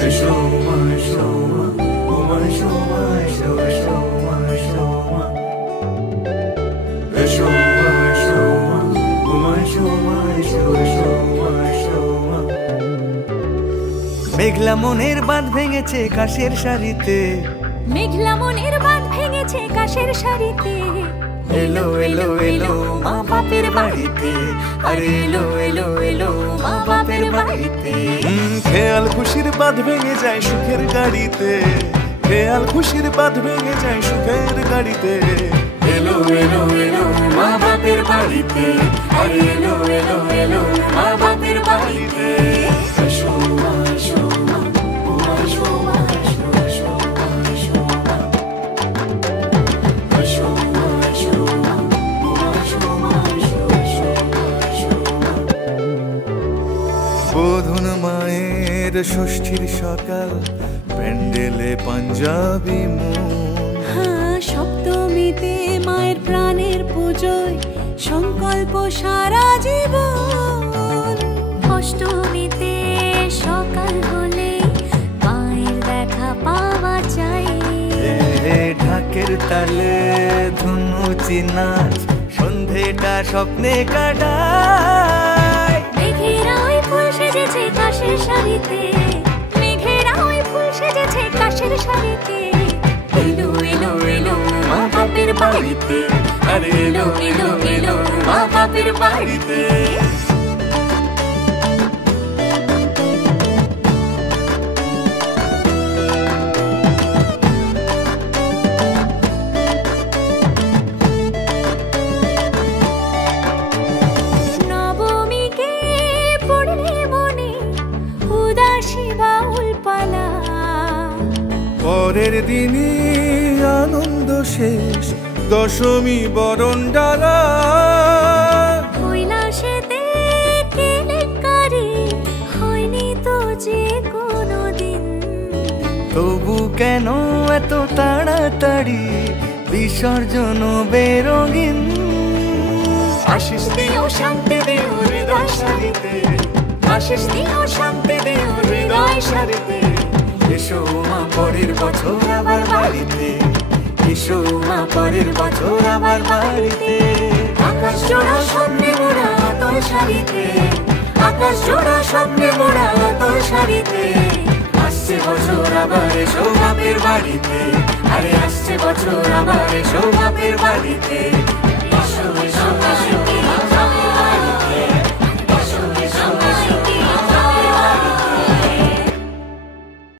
এসো মা এসো মা ও মা এসো মা এসো এসো মা এসো মা এসো মা এসো মা ও মা এসো মা এসো এসো মা এসো মা। মেঘলা মনের বাঁধ ভেঙেছে কাশের শাড়িতে, মেঘলা মনের বাঁধ ভেঙেছে কাশের শাড়িতে। এলো এলো এলো মা বাপের বাড়িতে, আরে এলো এলো এলো মা বাপের বাড়িতে। খেয়াল খুশির বাঁধ ভেঙে যায় সুখের গাড়িতে, খেয়াল খুশির বাঁধ ভেঙে যায় সুখের গাড়িতে। এলো এলো এলো মা বাপের বাড়িতে, আরে এলো এলো এলো মা বাপের বাড়িতে। এসো মা এসো মা ও মা এসো মা এসো এসো মা এসো মা। এসো মা এসো মা ও মা এসো মা এসো এসো মা এসো মা। বোধন মায়ের ষষ্ঠীর সকাল, প্যান্ডেলে পাঞ্জাবি মন। হ্যাঁ, সপ্তমীতে মায়ের প্রাণের পুজোয় সংকল্প সারা জীবন। অষ্টমীতে সকাল হলে মায়ের দেখা পাওয়া চাই। ঢাকের তালে ধুনুচি নাচ, সন্ধেটা স্বপ্নে কাটায়। মেঘেরা ওই ফুল সেজেছে কাশের শাড়িতে, মেঘেরা ওই ফুল সেজেছে কাশের শাড়িতে। এলো এলো এলো মা বাপের বাড়িতে, আরে এলো এলো এলো মা বাপের বাড়িতে। নবমীকে পড়লে মনে উদাসী বাউল পালা। পরের দিনই আনন্দ শেষ, দশমী বরণ ডালা। কৈলাসেতে কেলেঙ্কারি হয়নি তো যে কোনো দিন। তবু কেন এত তাড়াতাড়ি বিসর্জন বেরঙিন? আশিস দিও শান্তি দিও হৃদয় সারিতে, আশিস দিও শান্তি দিও হৃদয় সারিতে। এসো মা পরের বছর আবার বাড়িতে, এসো মা পরের বছর আবার বাড়িতে। আকাশ জোড়া স্বপ্নে মোড়া তোর শাড়িতে, আকাশ জোড়া স্বপ্নে মোড়া তোর শাড়িতে। আসছে বছর আবার এসো বাপের বাড়িতে, আরে আসছে বছর আবার এসো বাপের বাড়িতে।